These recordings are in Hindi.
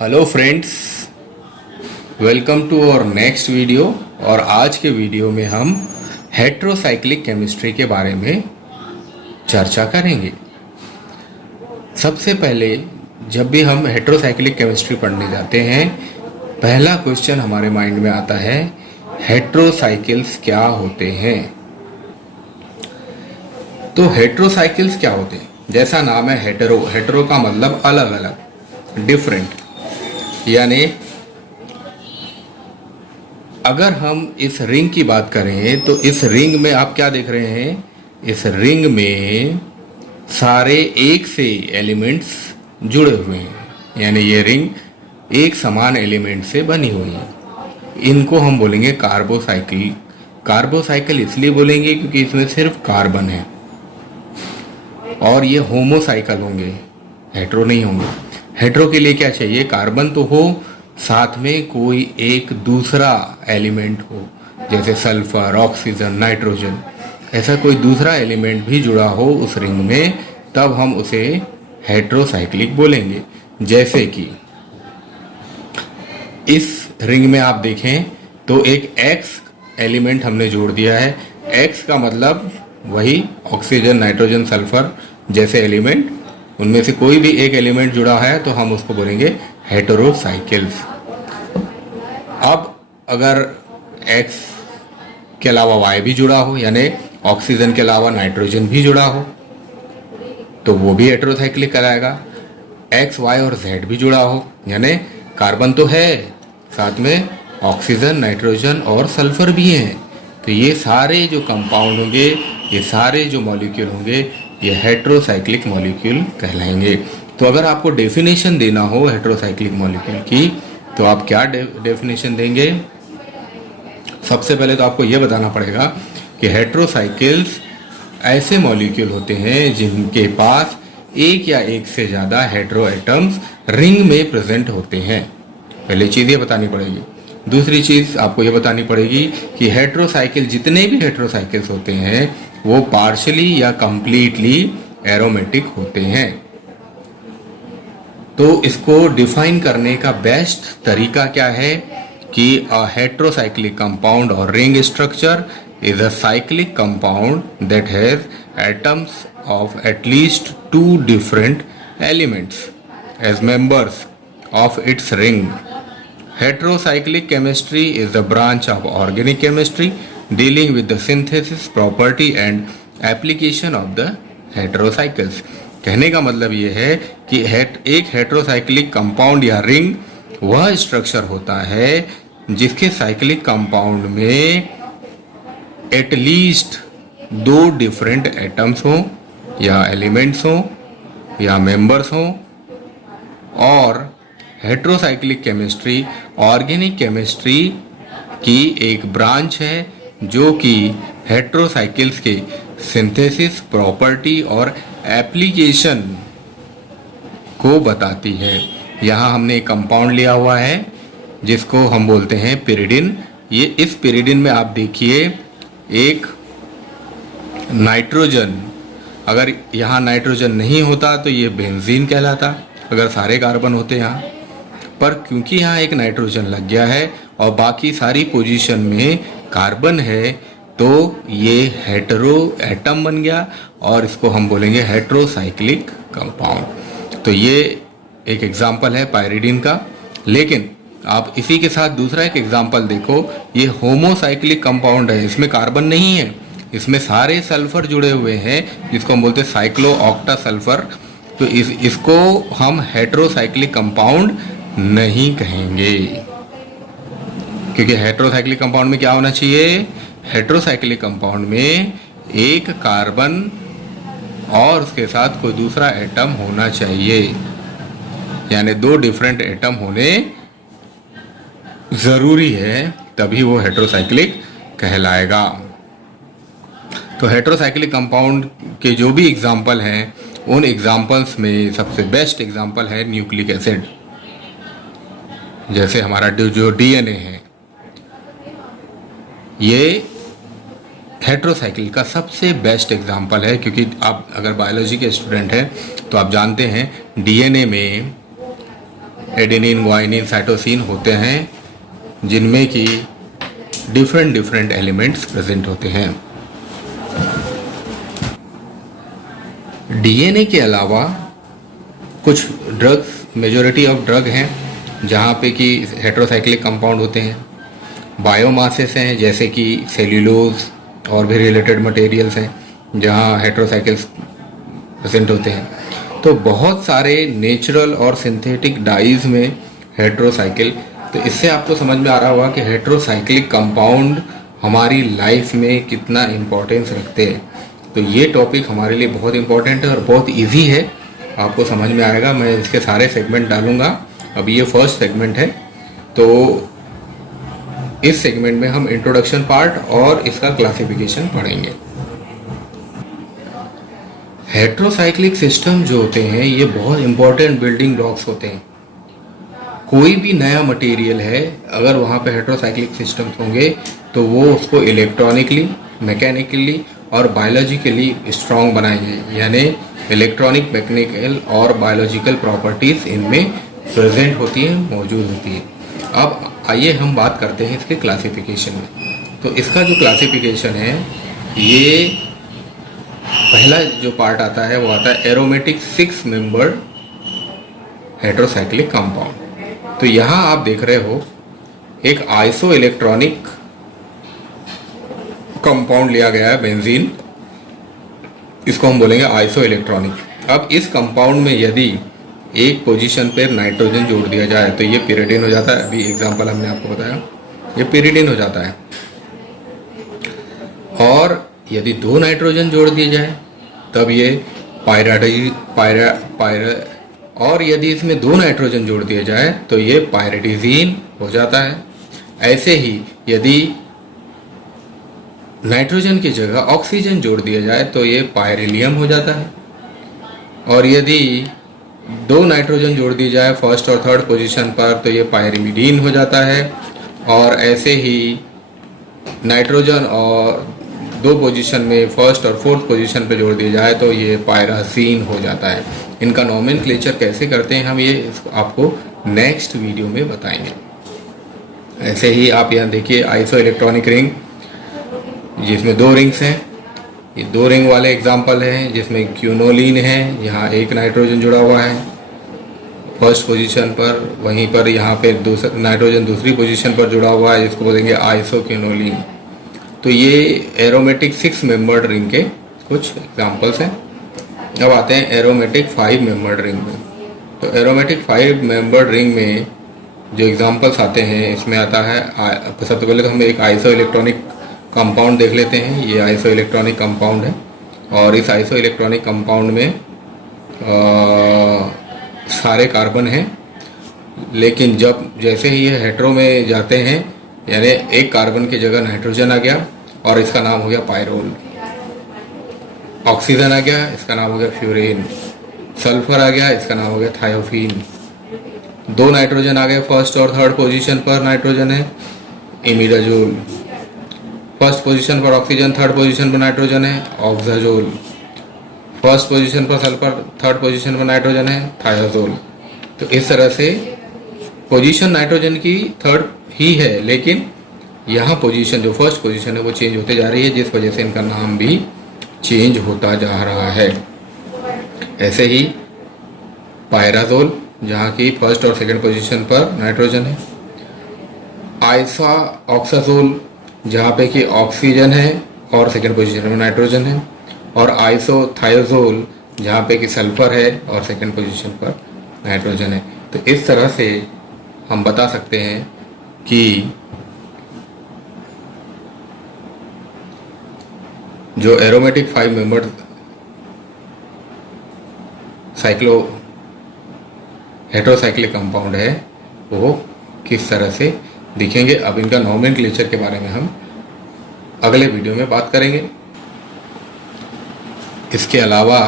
Hello friends, welcome to our next video. और आज के वीडियो में हम हेट्रोसाइक्लिक केमिस्ट्री के बारे में चर्चा करेंगे। सबसे पहले जब भी हम हेट्रोसाइक्लिक केमिस्ट्री पढ़ने जाते हैं, पहला क्वेश्चन हमारे माइंड में आता है, हेट्रोसाइकिल्स क्या होते हैं। तो हेट्रोसाइकिल्स क्या होते हैं? जैसा नाम है हेटेरो, हेटेरो का मतलब अलग अलग, डिफरेंट। यानी अगर हम इस रिंग की बात करें तो इस रिंग में आप क्या देख रहे हैं? इस रिंग में सारे एक से एलिमेंट्स जुड़े हुए हैं, यानी ये रिंग एक समान एलिमेंट से बनी हुई है। इनको हम बोलेंगे कार्बोसाइकिल। कार्बोसाइकिल इसलिए बोलेंगे क्योंकि इसमें सिर्फ कार्बन है, और ये होमोसाइकिल होंगे, हेट्रो नहीं होंगे। हेट्रो के लिए क्या चाहिए? कार्बन तो हो, साथ में कोई एक दूसरा एलिमेंट हो, जैसे सल्फर, ऑक्सीजन, नाइट्रोजन, ऐसा कोई दूसरा एलिमेंट भी जुड़ा हो उस रिंग में, तब हम उसे हेट्रोसाइक्लिक बोलेंगे। जैसे कि इस रिंग में आप देखें तो एक एक्स एलिमेंट हमने जोड़ दिया है। एक्स का मतलब वही ऑक्सीजन, नाइट्रोजन, सल्फर जैसे एलिमेंट, उनमें से कोई भी एक एलिमेंट जुड़ा है तो हम उसको बोलेंगे हेटेरोसाइकिल्स। अब अगर X के अलावा Y भी जुड़ा हो, यानी ऑक्सीजन के अलावा नाइट्रोजन भी जुड़ा हो, तो वो भी हेटेरोसाइक्लिक कहलाएगा। X, Y और Z भी जुड़ा हो, यानी कार्बन तो है, साथ में ऑक्सीजन, नाइट्रोजन और सल्फर भी हैं, तो ये सारे जो कंपाउंड होंगे, ये सारे जो मॉलिक्यूल होंगे, ये हेट्रोसाइक्लिक मॉलिक्यूल कहलाएंगे। तो अगर आपको डेफिनेशन देना हो हेट्रोसाइक्लिक मॉलिक्यूल की, तो आप क्या डेफिनेशन देंगे? सबसे पहले तो आपको यह बताना पड़ेगा कि हेट्रोसाइकिल्स ऐसे मॉलिक्यूल होते हैं जिनके पास एक या एक से ज़्यादा हेट्रो एटम्स रिंग में प्रेजेंट होते हैं। पहली चीज़ ये बतानी पड़ेगी। दूसरी चीज़ आपको ये बतानी पड़ेगी कि हेट्रोसाइकिल, जितने भी हेट्रोसाइकिल्स होते हैं, वो पार्शली या कंप्लीटली एरोमेटिक होते हैं। तो इसको डिफाइन करने का बेस्ट तरीका क्या है कि अ हेट्रोसाइक्लिक कंपाउंड और ring structure is a cyclic compound that has atoms of at least two different elements as members of its ring. Heterocyclic chemistry is the branch of organic chemistry dealing with the synthesis, property and application of the heterocycles। कहने का मतलब ये है कि एक हेट्रोसाइक्लिक कंपाउंड या रिंग वह स्ट्रक्चर होता है जिसके साइक्लिक कंपाउंड में एटलीस्ट दो डिफरेंट एटम्स हों या एलिमेंट्स हों या मेंबर्स हों। और हेट्रोसाइक्लिक केमिस्ट्री ऑर्गेनिक केमिस्ट्री की एक ब्रांच है जो कि हेट्रोसाइकिल्स के सिंथेसिस, प्रॉपर्टी और एप्लीकेशन को बताती है। यहाँ हमने एक कंपाउंड लिया हुआ है जिसको हम बोलते हैं पिरिडिन। ये इस पिरिडिन में आप देखिए एक नाइट्रोजन, अगर यहाँ नाइट्रोजन नहीं होता तो ये बेंजीन कहलाता, अगर सारे कार्बन होते यहाँ, पर क्योंकि यहाँ एक नाइट्रोजन लग गया है और बाकी सारी पोजीशन में कार्बन है, तो ये हेटेरो एटम बन गया और इसको हम बोलेंगे हेट्रोसाइक्लिक कंपाउंड। तो ये एक एग्जाम्पल है पायरिडिन का। लेकिन आप इसी के साथ दूसरा एक एग्जाम्पल देखो, ये होमोसाइक्लिक कंपाउंड है, इसमें कार्बन नहीं है, इसमें सारे सल्फर जुड़े हुए हैं, जिसको हम बोलते हैं साइक्लो ऑक्टा सल्फर। तो इसको हम हेट्रोसाइक्लिक कंपाउंड नहीं कहेंगे, क्योंकि हेट्रोसाइक्लिक कंपाउंड में क्या होना चाहिए? हेट्रोसाइक्लिक कंपाउंड में एक कार्बन और उसके साथ कोई दूसरा एटम होना चाहिए, यानी दो डिफरेंट एटम होने जरूरी है, तभी वो हेट्रोसाइक्लिक कहलाएगा। तो हेट्रोसाइक्लिक कंपाउंड के जो भी एग्जाम्पल हैं, उन एग्जाम्पल्स में सबसे बेस्ट एग्जाम्पल है न्यूक्लिक एसिड। जैसे हमारा जो डीएनए है, ये हेट्रोसाइकिल का सबसे बेस्ट एग्जाम्पल है, क्योंकि आप अगर बायोलॉजी के स्टूडेंट हैं तो आप जानते हैं डीएनए में एडेनिन, ग्वाइनिन, साइटोसिन होते हैं, जिनमें कि डिफरेंट एलिमेंट्स प्रेजेंट होते हैं। डीएनए के अलावा कुछ ड्रग्स, मेजॉरिटी ऑफ ड्रग हैं जहाँ पे कि हेट्रोसाइक्लिक कंपाउंड होते हैं। बायोमासेस हैं जैसे कि सेल्यूलोज और भी रिलेटेड मटेरियल्स हैं जहाँ हेट्रोसाइकिल्स प्रेजेंट होते हैं। तो बहुत सारे नेचुरल और सिंथेटिक डाइज में हेट्रोसाइकिल, तो इससे आपको समझ में आ रहा होगा कि हेट्रोसाइक्लिक कंपाउंड हमारी लाइफ में कितना इम्पोर्टेंस रखते हैं। तो ये टॉपिक हमारे लिए बहुत इम्पोर्टेंट है और बहुत इजी है, आपको समझ में आएगा। मैं इसके सारे सेगमेंट डालूंगा। अभी ये फर्स्ट सेगमेंट है, तो इस सेगमेंट में हम इंट्रोडक्शन पार्ट और इसका क्लासिफिकेशन पढ़ेंगे। हेट्रोसाइक्लिक सिस्टम जो होते हैं ये बहुत इंपॉर्टेंट बिल्डिंग ब्लॉक्स होते हैं। कोई भी नया मटेरियल है, अगर वहाँ पे हेट्रोसाइक्लिक सिस्टम्स होंगे तो वो उसको इलेक्ट्रॉनिकली, मैकेनिकली और बायोलॉजिकली स्ट्रॉन्ग बनाएंगे। यानी इलेक्ट्रॉनिक, मैकेनिकल और बायोलॉजिकल प्रॉपर्टीज़ इनमें प्रेजेंट होती है, मौजूद होती है। अब आइए हम बात करते हैं इसके क्लासिफिकेशन में। तो इसका जो क्लासिफिकेशन है, ये पहला जो पार्ट आता है वो आता है एरोमेटिक 6 मेंबर्ड हेट्रोसाइक्लिक कंपाउंड। तो यहाँ आप देख रहे हो एक आइसो इलेक्ट्रॉनिक कंपाउंड लिया गया है, बेंजीन, इसको हम बोलेंगे आइसो इलेक्ट्रॉनिक। अब इस कंपाउंड में यदि एक पोजीशन पर नाइट्रोजन जोड़ दिया जाए तो ये पिरिडिन हो जाता है। अभी एग्जांपल हमने आपको बताया, ये पिरिडिन हो जाता है। और यदि 2 नाइट्रोजन जोड़ दिए जाए तब ये और यदि इसमें 2 नाइट्रोजन जोड़ दिए जाए तो ये पायरिडीजीन हो जाता है। ऐसे ही यदि नाइट्रोजन की जगह ऑक्सीजन जोड़ दिया जाए तो ये पायरिलियम हो जाता है। और यदि 2 नाइट्रोजन जोड़ दी जाए फर्स्ट और थर्ड पोजीशन पर तो ये पायरिमिडीन हो जाता है। और ऐसे ही नाइट्रोजन और 2 पोजीशन में फर्स्ट और फोर्थ पोजीशन पे जोड़ दिया जाए तो ये पायराजीन हो जाता है। इनका नॉमेनक्लेचर कैसे करते हैं हम, ये आपको नेक्स्ट वीडियो में बताएंगे। ऐसे ही आप यहाँ देखिए आइसो इलेक्ट्रॉनिक रिंग, जिसमें 2 रिंग्स हैं। ये 2 रिंग वाले एग्जाम्पल हैं जिसमें क्यूनोलिन है, यहाँ एक नाइट्रोजन जुड़ा हुआ है फर्स्ट पोजीशन पर, वहीं पर यहाँ पे नाइट्रोजन दूसरी पोजीशन पर जुड़ा हुआ है, जिसको बोलेंगे आइसोक्यूनोलिन। तो ये एरोमेटिक 6 मेंबर्ड रिंग के कुछ एग्जाम्पल्स हैं। अब आते हैं एरोमेटिक 5 मेंबर्ड रिंग में। तो एरोमेटिक 5 मेंबर्ड रिंग में जो एग्जाम्पल्स आते हैं, इसमें आता है सबसे पहले तो हम एक आइसो इलेक्ट्रॉनिक कंपाउंड देख लेते हैं। ये आइसो इलेक्ट्रॉनिक कंपाउंड है और इस आइसो इलेक्ट्रॉनिक कंपाउंड में सारे कार्बन हैं, लेकिन जैसे ही ये हेट्रो में जाते हैं, यानी एक कार्बन की जगह नाइट्रोजन आ गया और इसका नाम हो गया पायरोल। ऑक्सीजन आ गया, इसका नाम हो गया फ्यूरेन। सल्फर आ गया, इसका नाम हो गया थायोफीन। 2 नाइट्रोजन आ गए फर्स्ट और थर्ड पोजीशन पर, नाइट्रोजन है इमिडाजोल। फर्स्ट पोजीशन पर ऑक्सीजन, थर्ड पोजीशन पर नाइट्रोजन है ऑक्साजोल। फर्स्ट पोजीशन पर सल्फर, थर्ड पोजीशन पर नाइट्रोजन है थायोजोल। तो इस तरह से पोजीशन नाइट्रोजन की थर्ड ही है, लेकिन यहाँ पोजीशन जो फर्स्ट पोजीशन है वो चेंज होते जा रही है, जिस वजह से इनका नाम भी चेंज होता जा रहा है। ऐसे ही पायराजोल, जहाँ की फर्स्ट और सेकंड पोजीशन पर नाइट्रोजन है। आइसा ऑक्साजोल, जहाँ पे कि ऑक्सीजन है और सेकंड पोजीशन में नाइट्रोजन है। और आइसोथायोजोल, जहाँ पे कि सल्फर है और सेकंड पोजीशन पर नाइट्रोजन है। तो इस तरह से हम बता सकते हैं कि जो एरोमेटिक 5 मेंबर्ड हेट्रोसाइक्लिक कंपाउंड है वो किस तरह से दिखेंगे। अब इनका नॉमेनक्लेचर के बारे में हम अगले वीडियो में बात करेंगे। इसके अलावा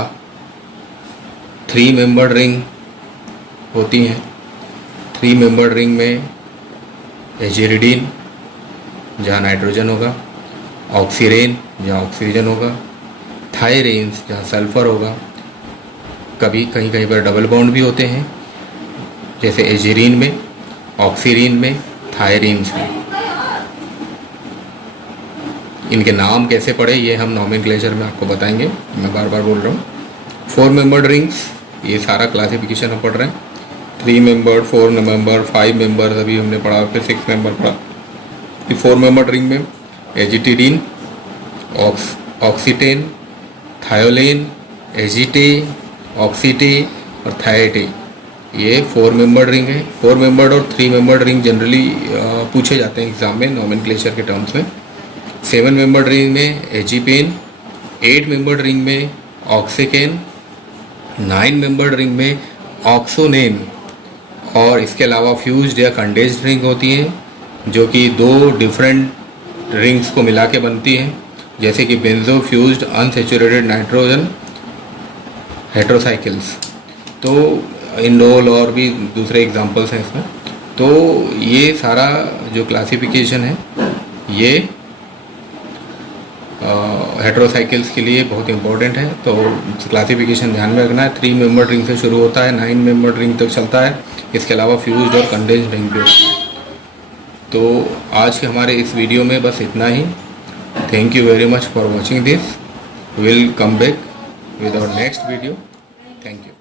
3 मेंबर्ड रिंग होती हैं। 3 मेंबर्ड रिंग में एजिरिडीन, जहाँ नाइट्रोजन होगा, ऑक्सीरेन, जहाँ ऑक्सीजन होगा, थायरेन्स, जहाँ सल्फर होगा। कभी कहीं कहीं पर डबल बॉन्ड भी होते हैं, जैसे एजिरीन में, ऑक्सीरीन में, थायरीन्स में। इनके नाम कैसे पढ़े ये हम नॉमेनक्लेचर में आपको बताएंगे, मैं बार बार बोल रहा हूँ। 4 मेंबर्ड रिंग्स, ये सारा क्लासिफिकेशन हम पढ़ रहे हैं। 3 मेंबर्ड, 4 मेंबर, 5 मेंबर्स अभी हमने पढ़ा, फिर 6 मेंबर पढ़ा। 4 मेंबर्ड रिंग में एजिटिडीन, ऑक्सीटेन, थायोलेन, एजिटे, ऑक्सीटे और थायटे, ये 4 मेंबर्ड रिंग है। 4 मेंबर्ड और 3 मेंबर्ड रिंग जनरली पूछे जाते हैं एग्जाम में नॉमेनक्लेचर के टर्म्स में। 7 मेंबर्ड रिंग में एजीपेन, 8 मेंबर्ड रिंग में ऑक्सीकेन, 9 मेंबर्ड रिंग में ऑक्सोनेन, और इसके अलावा फ्यूज्ड या कंडेंस्ड रिंग होती हैं जो कि 2 डिफरेंट रिंग्स को मिला के बनती हैं, जैसे कि बेंजो फ्यूज्ड अनसैचुरेटेड नाइट्रोजन हेट्रोसाइकिल्स। तो इंडोल और भी दूसरे एग्जांपल्स हैं इसमें। तो ये सारा जो क्लासिफिकेशन है ये हेट्रोसाइकिल्स के लिए बहुत इंपॉर्टेंट है। तो क्लासिफिकेशन ध्यान में रखना है। 3 मेंबर्ड रिंग से शुरू होता है, 9 मेंबर्ड रिंग तक चलता है। इसके अलावा फ्यूज्ड और कंडेंस्ड रिंग भी होती है। तो आज के हमारे इस वीडियो में बस इतना ही। Thank you very much for watching this. Will come back with our next video. Thank you.